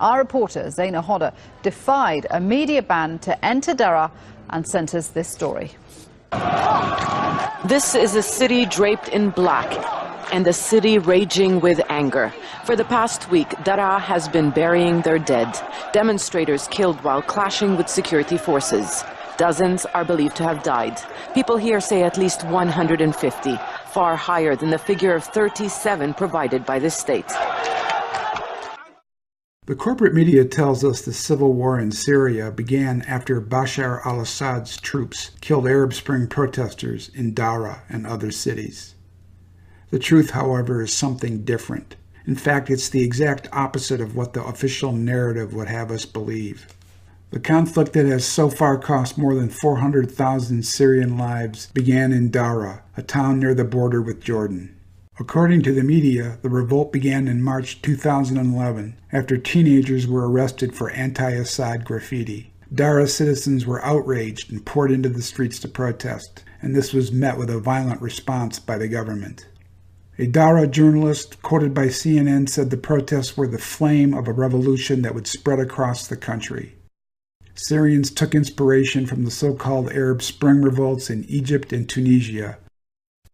Our reporter, Zaina Hodder, defied a media ban to enter Daraa and sent us this story. This is a city draped in black and a city raging with anger. For the past week, Daraa has been burying their dead. Demonstrators killed while clashing with security forces. Dozens are believed to have died. People here say at least 150, far higher than the figure of 37 provided by the state. The corporate media tells us the civil war in Syria began after Bashar al-Assad's troops killed Arab Spring protesters in Daraa and other cities. The truth, however, is something different. In fact, it's the exact opposite of what the official narrative would have us believe. The conflict that has so far cost more than 400,000 Syrian lives began in Daraa, a town near the border with Jordan. According to the media, the revolt began in March 2011 after teenagers were arrested for anti-Assad graffiti. Daraa citizens were outraged and poured into the streets to protest, and this was met with a violent response by the government. A Daraa journalist, quoted by CNN, said the protests were the flame of a revolution that would spread across the country. Syrians took inspiration from the so-called Arab Spring revolts in Egypt and Tunisia.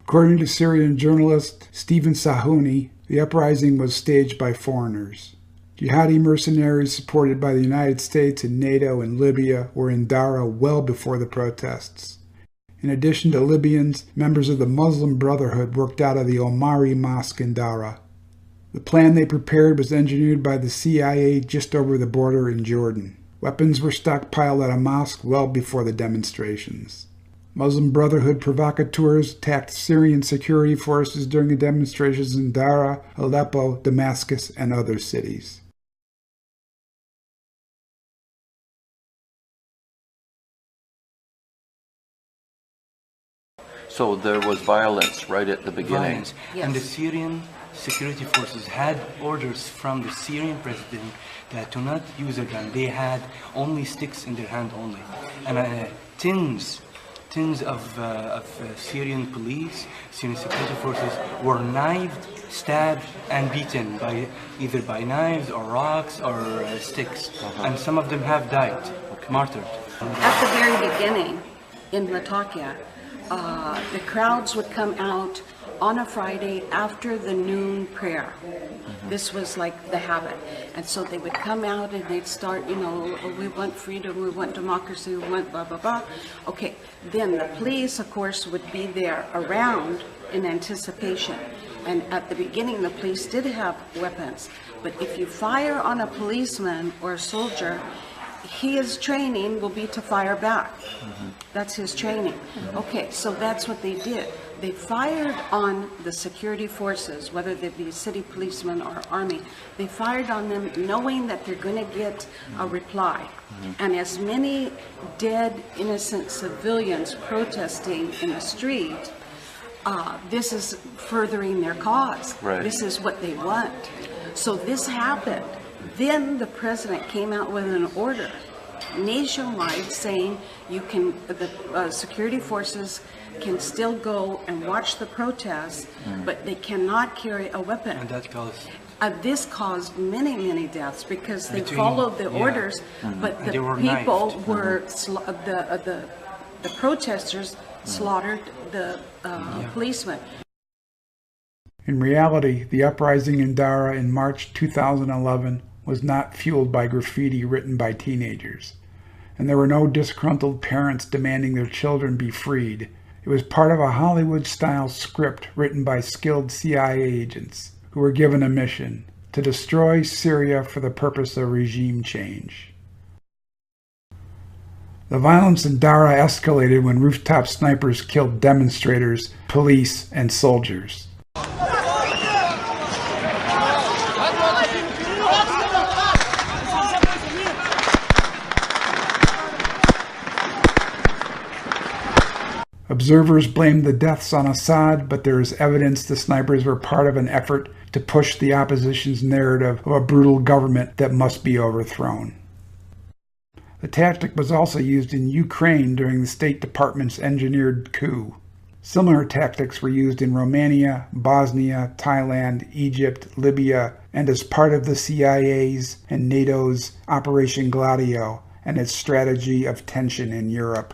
According to Syrian journalist Stephen Sahouni, the uprising was staged by foreigners. Jihadi mercenaries supported by the United States and NATO and Libya were in Daraa well before the protests. In addition to Libyans, members of the Muslim Brotherhood worked out of the Omari Mosque in Daraa. The plan they prepared was engineered by the CIA just over the border in Jordan. Weapons were stockpiled at a mosque well before the demonstrations. Muslim Brotherhood provocateurs attacked Syrian security forces during the demonstrations in Daraa, Aleppo, Damascus, and other cities. So there was violence right at the beginning. Yes. And the Syrian security forces had orders from the Syrian president that to not use a gun. They had only sticks in their hand only. And tens of Syrian police, Syrian security forces were knifed, stabbed, and beaten either by knives or rocks or sticks. And some of them have died, martyred. At the very beginning, in Latakia, the crowds would come out on a Friday after the noon prayer. This was like the habit. And so they would come out and they'd start, we want freedom, we want democracy, we want blah, blah, blah. Okay, then the police, of course, would be there around in anticipation. And at the beginning, the police did have weapons. But if you fire on a policeman or a soldier, his training will be to fire back. That's his training. Okay, so that's what they did. They fired on the security forces, whether they be city policemen or army. They fired on them knowing that they're going to get a reply. And as many dead, innocent civilians protesting in the street, this is furthering their cause. Right. This is what they want. So this happened. Then the president came out with an order nationwide saying the security forces can still go and watch the protests, but they cannot carry a weapon. And that caused this caused many, many deaths because they followed the orders, but the people were the protesters slaughtered the policemen. In reality, the uprising in Daraa in March 2011 was not fueled by graffiti written by teenagers, and there were no disgruntled parents demanding their children be freed. It was part of a Hollywood-style script written by skilled CIA agents who were given a mission: to destroy Syria for the purpose of regime change. The violence in Daraa escalated when rooftop snipers killed demonstrators, police, and soldiers. Observers blamed the deaths on Assad, but there is evidence the snipers were part of an effort to push the opposition's narrative of a brutal government that must be overthrown. The tactic was also used in Ukraine during the State Department's engineered coup. Similar tactics were used in Romania, Bosnia, Thailand, Egypt, Libya, and as part of the CIA's and NATO's Operation Gladio and its strategy of tension in Europe.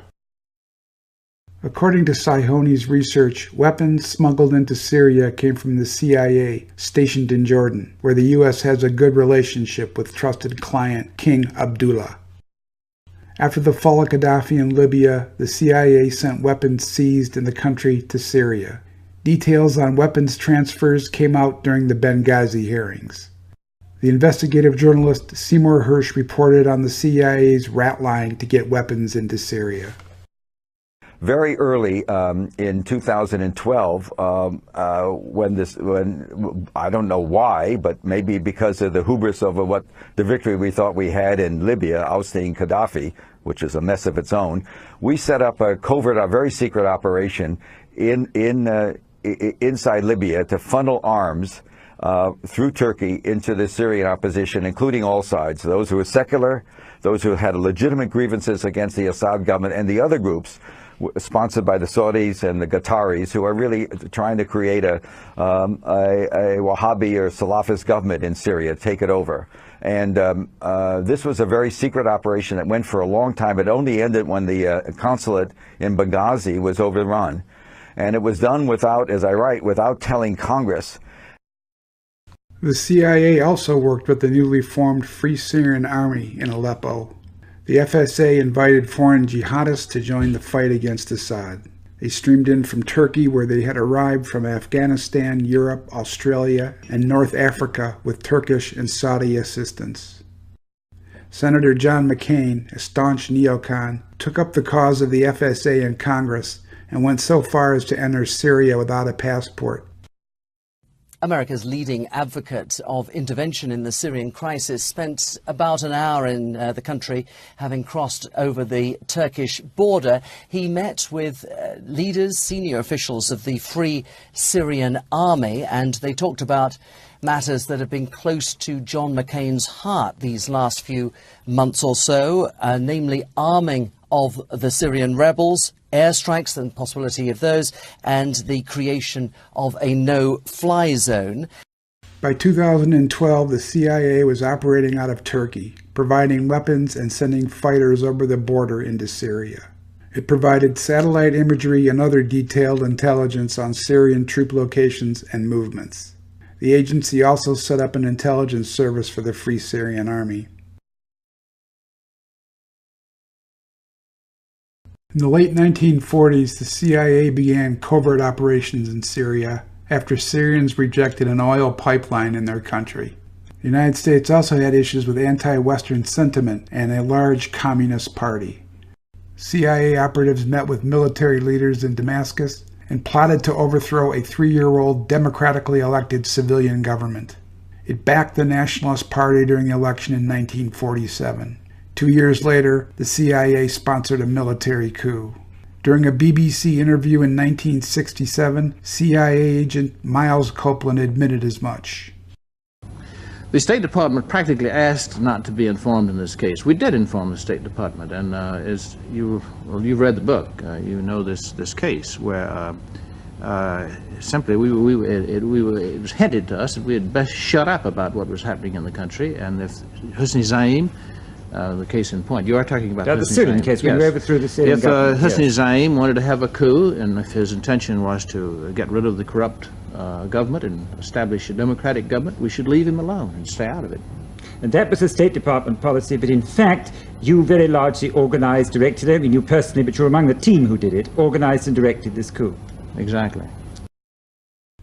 According to Sihoni's research, weapons smuggled into Syria came from the CIA stationed in Jordan, where the U.S. has a good relationship with trusted client King Abdullah. After the fall of Gaddafi in Libya, the CIA sent weapons seized in the country to Syria. Details on weapons transfers came out during the Benghazi hearings. The investigative journalist Seymour Hersh reported on the CIA's rat line to get weapons into Syria. Very early in 2012, when I don't know why, but maybe because of the hubris of what the victory we thought we had in Libya, ousting Gaddafi, which is a mess of its own, we set up a covert, a very secret operation inside Libya to funnel arms through Turkey into the Syrian opposition, including all sides, those who were secular, those who had legitimate grievances against the Assad government, and the other groups sponsored by the Saudis and the Qataris, who are really trying to create a Wahhabi or Salafist government in Syria, take it over. And this was a very secret operation that went for a long time. It only ended when the consulate in Benghazi was overrun. And it was done without, as I write, without telling Congress. The CIA also worked with the newly formed Free Syrian Army in Aleppo. The FSA invited foreign jihadists to join the fight against Assad. They streamed in from Turkey, where they had arrived from Afghanistan, Europe, Australia, and North Africa with Turkish and Saudi assistance. Senator John McCain, a staunch neocon, took up the cause of the FSA in Congress and went so far as to enter Syria without a passport. America's leading advocate of intervention in the Syrian crisis spent about an hour in the country, having crossed over the Turkish border. He met with leaders, senior officials of the Free Syrian Army, and they talked about matters that have been close to John McCain's heart these last few months or so, namely arming of the Syrian rebels, airstrikes and possibility of those, and the creation of a no-fly zone. By 2012, the CIA was operating out of Turkey, providing weapons and sending fighters over the border into Syria. It provided satellite imagery and other detailed intelligence on Syrian troop locations and movements. The agency also set up an intelligence service for the Free Syrian Army. In the late 1940s, the CIA began covert operations in Syria after Syrians rejected an oil pipeline in their country. The United States also had issues with anti-Western sentiment and a large communist party. CIA operatives met with military leaders in Damascus and plotted to overthrow a 3-year-old democratically elected civilian government. It backed the Nationalist Party during the election in 1947. 2 years later, the CIA sponsored a military coup. During a BBC interview in 1967, CIA agent Miles Copeland admitted as much. The State Department practically asked not to be informed in this case. We did inform the State Department, and as you've read the book, you know this case where simply it was hinted to us that we had best shut up about what was happening in the country, and if Hosni Zaim, the case in point, you are talking about the Syrian case, when you overthrew the Syrian government. If Hosni Zaim wanted to have a coup, and if his intention was to get rid of the corrupt government and establish a democratic government, we should leave him alone and stay out of it. And that was the State Department policy, but in fact, you very largely organized, directed, I mean you personally, but you're among the team who did it, organized and directed this coup. Exactly.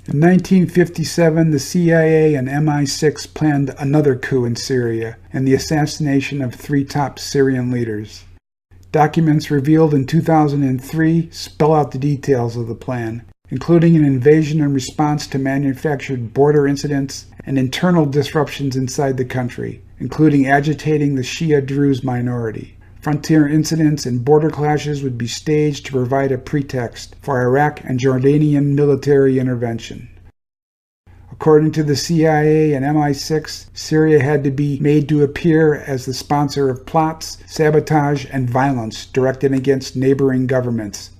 In 1957, the CIA and MI6 planned another coup in Syria and the assassination of 3 top Syrian leaders. Documents revealed in 2003 spell out the details of the plan, including an invasion in response to manufactured border incidents and internal disruptions inside the country, including agitating the Shia Druze minority. Frontier incidents and border clashes would be staged to provide a pretext for Iraq and Jordanian military intervention. According to the CIA and MI6, Syria had to be made to appear as the sponsor of plots, sabotage, and violence directed against neighboring governments.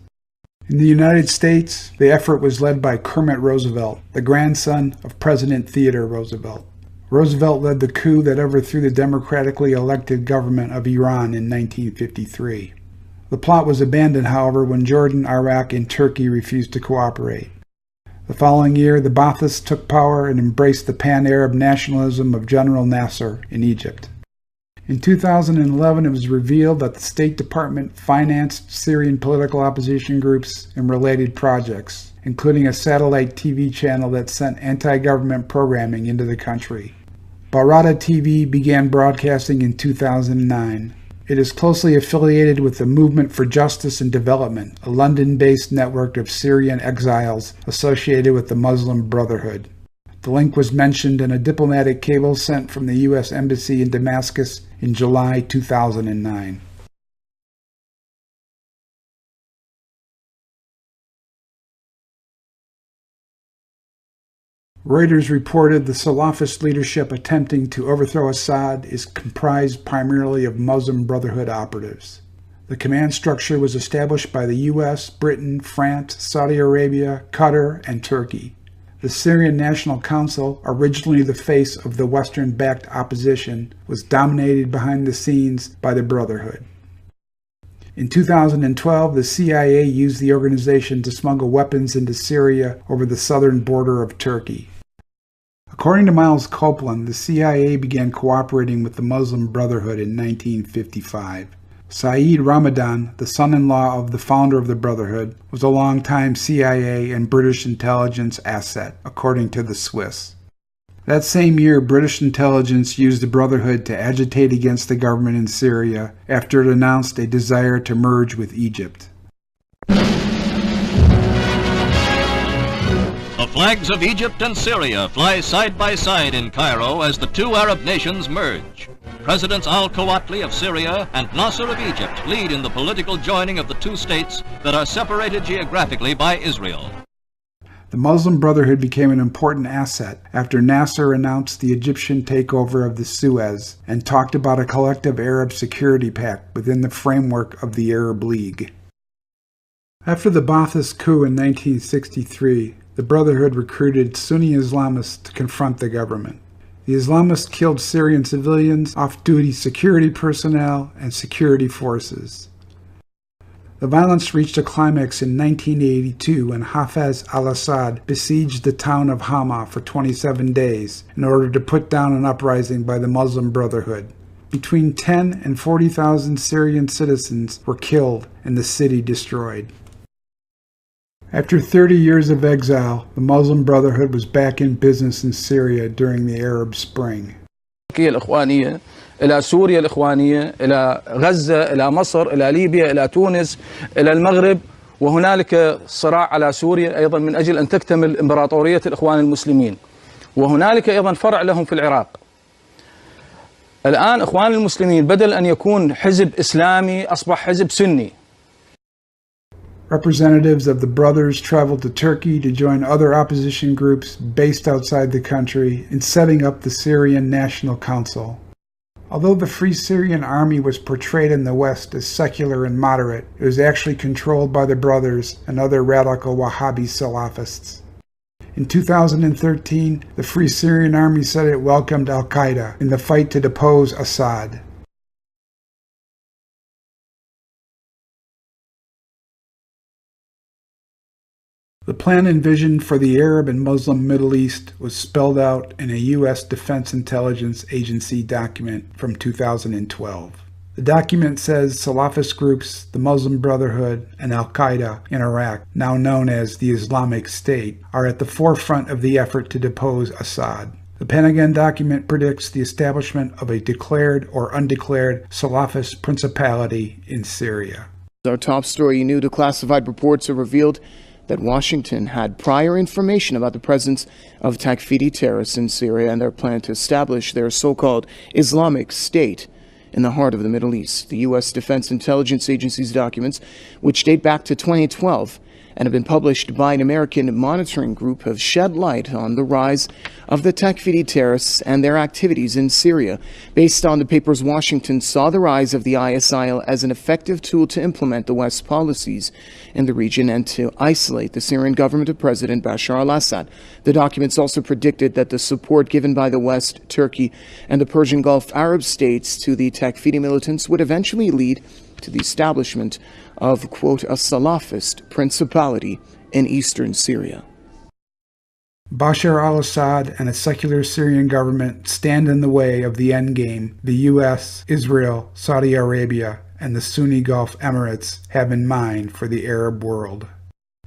In the United States, the effort was led by Kermit Roosevelt, the grandson of President Theodore Roosevelt. Roosevelt led the coup that overthrew the democratically elected government of Iran in 1953. The plot was abandoned, however, when Jordan, Iraq, and Turkey refused to cooperate. The following year, the Baathists took power and embraced the pan-Arab nationalism of General Nasser in Egypt. In 2011, it was revealed that the State Department financed Syrian political opposition groups and related projects, including a satellite TV channel that sent anti-government programming into the country. Barada TV began broadcasting in 2009. It is closely affiliated with the Movement for Justice and Development, a London-based network of Syrian exiles associated with the Muslim Brotherhood. The link was mentioned in a diplomatic cable sent from the U.S. Embassy in Damascus in July 2009. Reuters reported the Salafist leadership attempting to overthrow Assad is comprised primarily of Muslim Brotherhood operatives. The command structure was established by the U.S., Britain, France, Saudi Arabia, Qatar, and Turkey. The Syrian National Council, originally the face of the Western-backed opposition, was dominated behind the scenes by the Brotherhood. In 2012, the CIA used the organization to smuggle weapons into Syria over the southern border of Turkey. According to Miles Copeland, the CIA began cooperating with the Muslim Brotherhood in 1955. Saeed Ramadan, the son-in-law of the founder of the Brotherhood, was a longtime CIA and British intelligence asset, according to the Swiss. That same year, British intelligence used the Brotherhood to agitate against the government in Syria after it announced a desire to merge with Egypt. The flags of Egypt and Syria fly side by side in Cairo as the two Arab nations merge. Presidents al-Kawatli of Syria and Nasser of Egypt lead in the political joining of the two states that are separated geographically by Israel. The Muslim Brotherhood became an important asset after Nasser announced the Egyptian takeover of the Suez and talked about a collective Arab security pact within the framework of the Arab League. After the Ba'athist coup in 1963, the Brotherhood recruited Sunni Islamists to confront the government. The Islamists killed Syrian civilians, off-duty security personnel, and security forces. The violence reached a climax in 1982 when Hafez al-Assad besieged the town of Hama for 27 days in order to put down an uprising by the Muslim Brotherhood. Between 10 and 40,000 Syrian citizens were killed and the city destroyed. After 30 years of exile, the Muslim Brotherhood was back in business in Syria during the Arab Spring. الإخوانية إلى سوريا الإخوانية إلى غزة إلى مصر إلى ليبيا إلى تونس إلى المغرب، وهنالك صراع على سوريا أيضا من أجل أن تكتمل إمبراطورية الإخوان المسلمين، وهنالك أيضا فرع لهم في العراق. الآن إخوان المسلمين بدل أن يكون حزب إسلامي أصبح حزب سني. Representatives of the brothers traveled to Turkey to join other opposition groups based outside the country in setting up the Syrian National Council. Although the Free Syrian Army was portrayed in the West as secular and moderate, it was actually controlled by the brothers and other radical Wahhabi Salafists. In 2013, the Free Syrian Army said it welcomed al-Qaeda in the fight to depose Assad. The plan envisioned for the Arab and Muslim Middle East was spelled out in a U.S. Defense Intelligence Agency document from 2012. The document says Salafist groups, the Muslim Brotherhood, and al-Qaeda in Iraq, now known as the Islamic State, are at the forefront of the effort to depose Assad. The Pentagon document predicts the establishment of a declared or undeclared Salafist principality in Syria. Our top story, new declassified reports have revealed that Washington had prior information about the presence of Takfiri terrorists in Syria and their plan to establish their so-called Islamic State in the heart of the Middle East. The U.S. Defense Intelligence Agency's documents, which date back to 2012, and have been published by an American monitoring group, have shed light on the rise of the Takfiri terrorists and their activities in Syria. Based on the papers, Washington saw the rise of the ISIL as an effective tool to implement the West's policies in the region and to isolate the Syrian government of President Bashar al-Assad. The documents also predicted that the support given by the West, Turkey, and the Persian Gulf Arab states to the Takfiri militants would eventually lead to the establishment of, quote, a Salafist principality in eastern Syria. Bashar al-Assad and a secular Syrian government stand in the way of the endgame the U.S., Israel, Saudi Arabia, and the Sunni Gulf Emirates have in mind for the Arab world.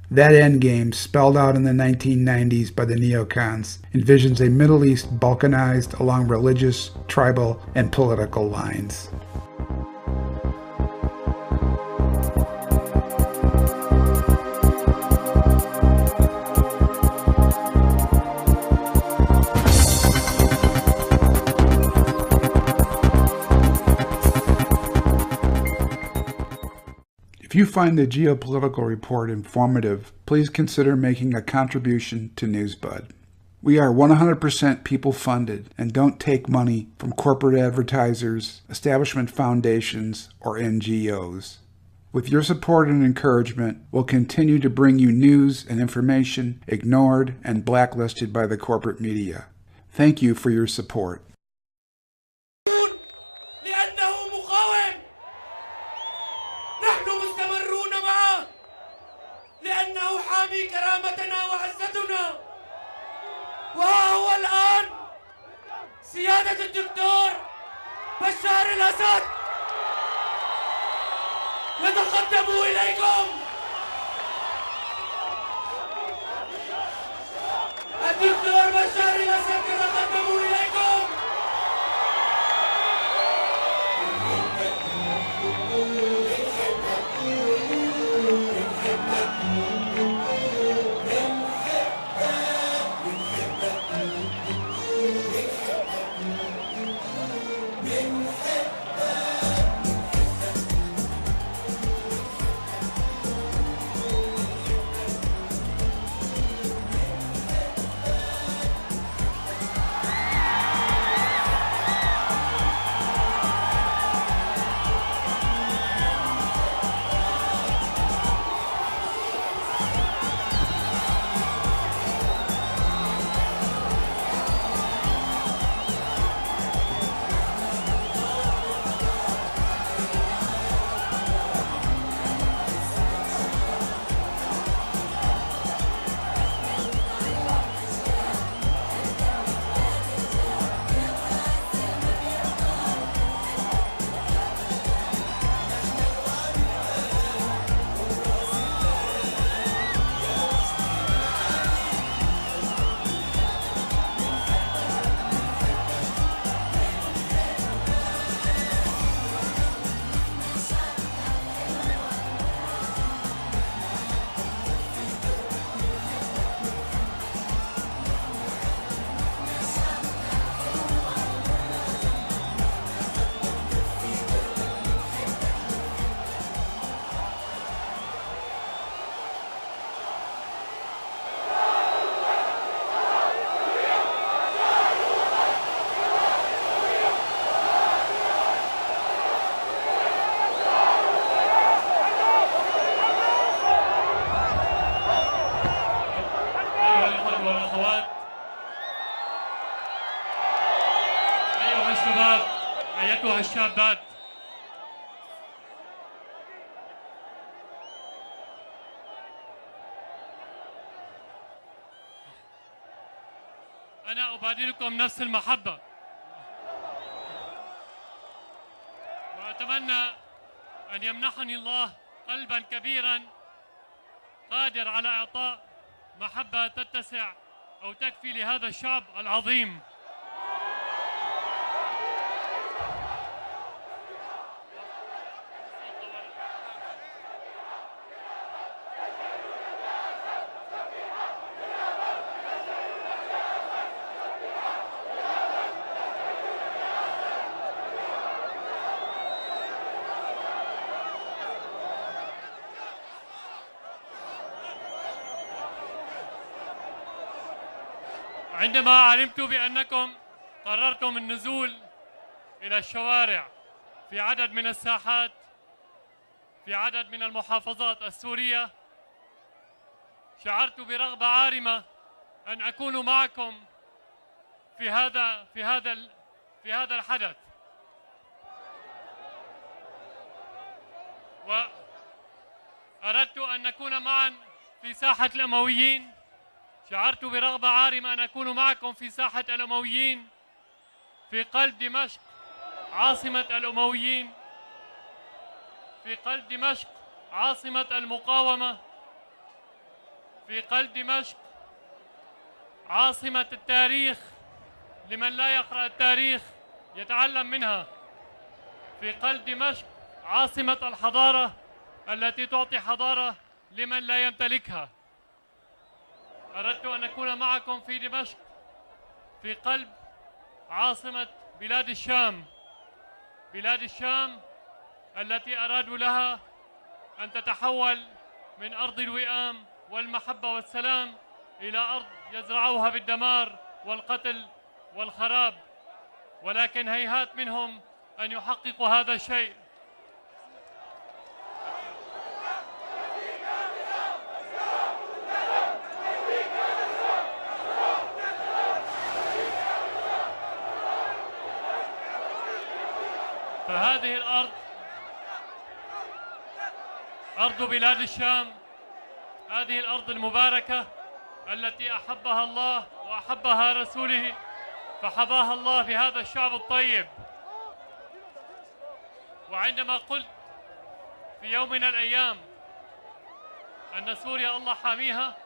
That endgame, spelled out in the 1990s by the neocons, envisions a Middle East balkanized along religious, tribal, and political lines. If you find the geopolitical report informative, please consider making a contribution to NewsBud. We are 100% people funded and don't take money from corporate advertisers, establishment foundations, or NGOs. With your support and encouragement, we'll continue to bring you news and information ignored and blacklisted by the corporate media. Thank you for your support. لأنه حامي كرامتنا وعزتنا وهو الآن سيادة الدكتور بشار الأسد يتقدم إليكم. الدكتور بشار الأسد يتقدم إليكم. الشابات أنا أبادلكم نفس المحبة وأتمنى أن يمنحني الله قلبا كبيرا قادر على إعطاء محبة تتسع أو تكفي لهذا الشعب العظيم. عندما علمت بأنكم قررتم النزول إلى الشوارع في عدد من الساحات في عدد من المحافظات السورية، شعرت برغبة عارمة أن أكون معكم في هذا الحدث، وأردت أن نكون معا في ساحة الأمويين. شعرت برغبة عارمة أن أكون معكم في ساحة الأمويين في قلب دمشق عاصمة الأمويين، في قلب دمشق عاصمة المقاومة، في قلب دمشق عاصمة التاريخ لمن لا يقرأ التاريخ يتعلم منها، في قلب دمشق عاصمة الحضارة التي تعطي حضارة لمن لا يمتلكها. أردت أن أكون معكم في دمشق في قلب عاصمة بلاد الشام، بلاد الشام التي أرادوا لها أن تتحول من أرض الوئام والمحبة والسلام إلى أرض يزرعوها بالدمار والقتل والخراب، ولكن هيهات منهم أن يحققوا هذا الشيء. فهذه الأرض أرض بلاد الشام، هذه الأرض المباركة التي أحبها الله وأحبها رسوله، فحباها الله بهذا الشعب الطيب. وعندما قلت في يوم من الأيام أن سوريا الله حاميها،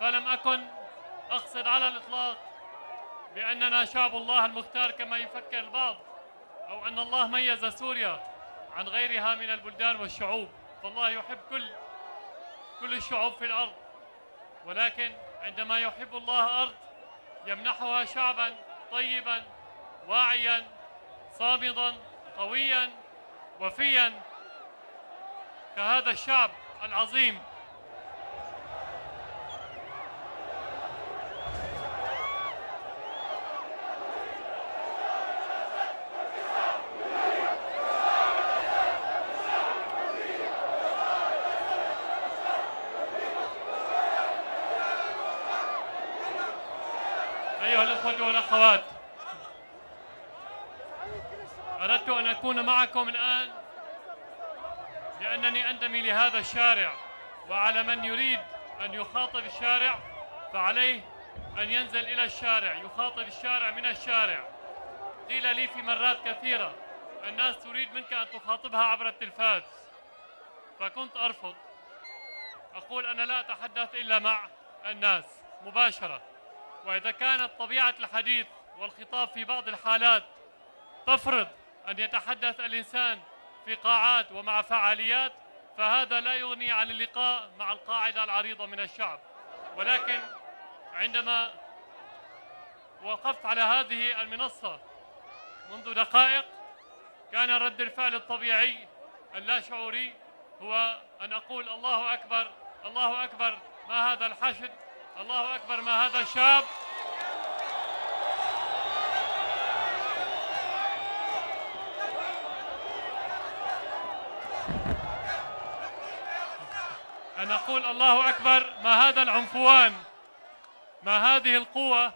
فلم أكن أقصد على الإطلاق بأننا شعب الله المختار كما يفكر البعض، أو أن الله ميز سوريا عن غيرها من البلدان والشعوب، فالله يحب كل الشعوب في الأرض، ولكن عندما يحب الله أرض يمنحها شعبا طيبا واعيا صامدا قويا وفيا كهذا الشعب العظيم. أيها الأخوة والأخوات، أردت أن أكون معكم الآن لأنني أنتمي لهذا الشارع، وعلى من يريد أن يخاطب الشارع فعليه أن ينزل إلى الشارع يخاطب الشارع من الشارع. قيل لي في مرات كثيرة الناس تريد منك أن تخاطبها عبر التلفاز، فكنت أرفض، أقول أنا لا أتحدث إلا مع الناس مباشرة، وإذا كانت طبيعة الحديث والخطاب في بعض الحالات تفرض أن يتحدث الإنسان في قاعات ومع فعاليات، فهذا لا يغني عن اللقاء مع القاعدة العريضة من الشعب. ولكن عندما وقفت على هذه المنصة منذ دقائق كان رد الفعل الطبيعي اللا شعوري هو أن أقول الله أكبر، الله أكبر ما هذا الحشد، الله أكبر ما هذا الشعب. أن أقول الله أكبر ما هذا العنفوان، ما هذه القوة،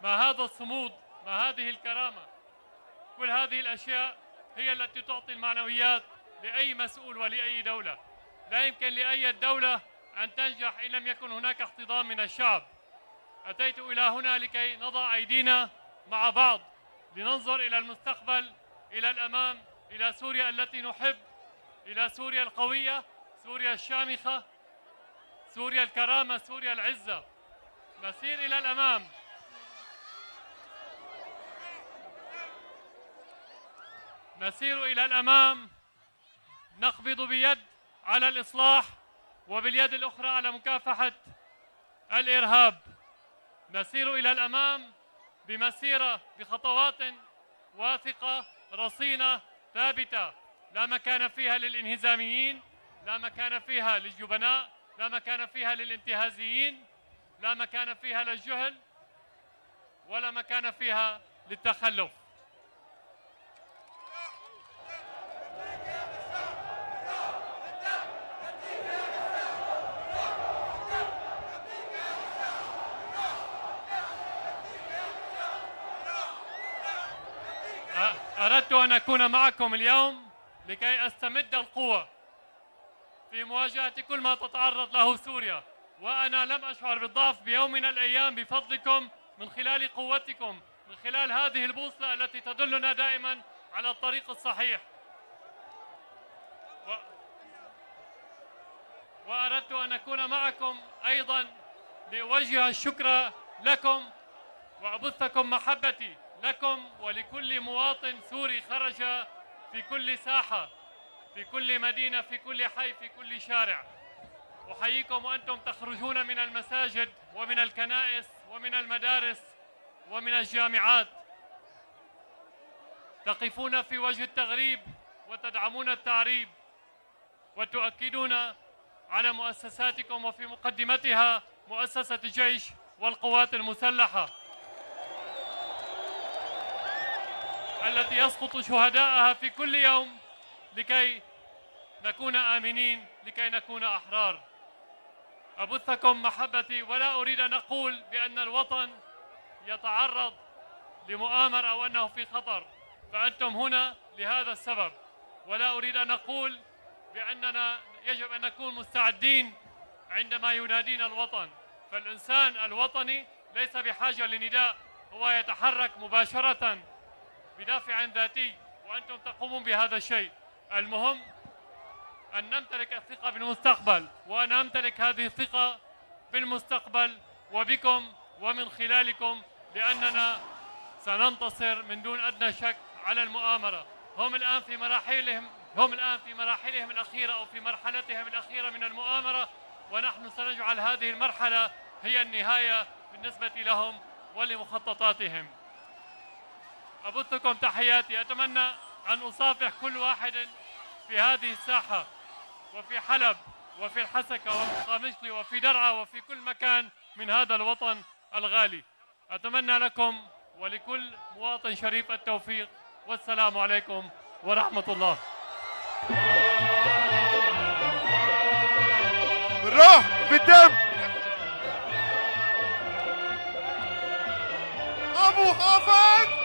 ما هذا الصمود، ما هذه الكرامة. كل هذه الأشياء هي التي تعطي المعنويات لأي مسؤول ولأي دولة. لا يمكن لأي دولة أن تنجح إن لم يكن هناك احتضان من الشعب. أتيت إلى هنا لكي نضع أيدينا مع بعض لننظر إلى المستقبل، إلى الأمام، إلى سوريا التي نحب، إلى سوريا القوية، سوريا الشامخة، سوريا الكرامة، سوريا العزة. نسير إلى الأمام. نسير إلى الأمام، نقبض بيد على الإصلاح وباليد الأخرى على مكافحة الإرهاب. نسير إلى الأمام بمسيرة بخطوات واثقة رصينة ثابتة، لا مكان فيها للانهزاميين، لا مكان فيها للجبناء، لا مكان فيها للانتهازيين. لا مكان فيها للجهل ولا مكان فيها للتخلف. أردت أن أكون معكم اليوم لكي أستمد القوة في مواجهة كل ما تتعرض له سوريا، وأنا لم أشعر بالضعف بيوم من الأيام بفضلكم، من خلال قوتكم، من خلال هذه البوصلة التي تدلنا دائما على الطريق الصحيح. وأردت أن أكون معكم أيضا لأوجه الشكر لكم وأبثكم محبتي لكم ولكل مواطن سوري خرج في كل ساحة، في كل مدينة، في كل حي، في كل شارع. أحييكم وأنتم تخرجون من المساجد ومن الكنائس ومن المدارس ومن الجامعات، تقفون في وجه التغريب وتدعمون التعريب وتؤكدون على مؤسساتكم وفي مقدمتها مؤسسة الجيش والقوات المسلحة التي يسقط شهداءها في كل يوم لكي نكون آمنين، لكي نكون أحرار. أبثكم محبتي، ولا أريد أن أقول بأن الوطن يتعرض لمؤامرة أو أنه في خطر، فأنتم هنا لهذا السبب. ولا أريد أن أقول بأننا يجب أن نكون مستعدين عندما ينادينا الوطن، فالإنسان الوطني ليس بحاجة لنداء، هو يتحرك مباشرة بدافع ذاتي، وأنتم تقومون بهذا الشيء. المهم أن نمتلك الثقة بالمستقبل، وأنا أمتلك هذه الثقة بالمستقبل وبكم ومن خلالكم، لأننا سننتصر من دون أدنى شك على المؤامرة. هم الآن في مراحلهم الأخيرة أو في مرحلتهم الأخيرة من المؤامرة، ونحن سنجعل هذه المرحلة هي النهاية بالنسبة لهم ولمخططاتهم. أبثكم تحياتي، أتمنى أن أصافح كل واحد في هذه الساحة وفي حلب وفي الحسكة وفي قامشلي وفي درعا وفي كل مكان من هذا الوطن الغالي. أتمنى لكم ولكل مواطن شريف التوفيق، والسلام عليكم ورحمة الله. بالروح بالدم أبو حافظ.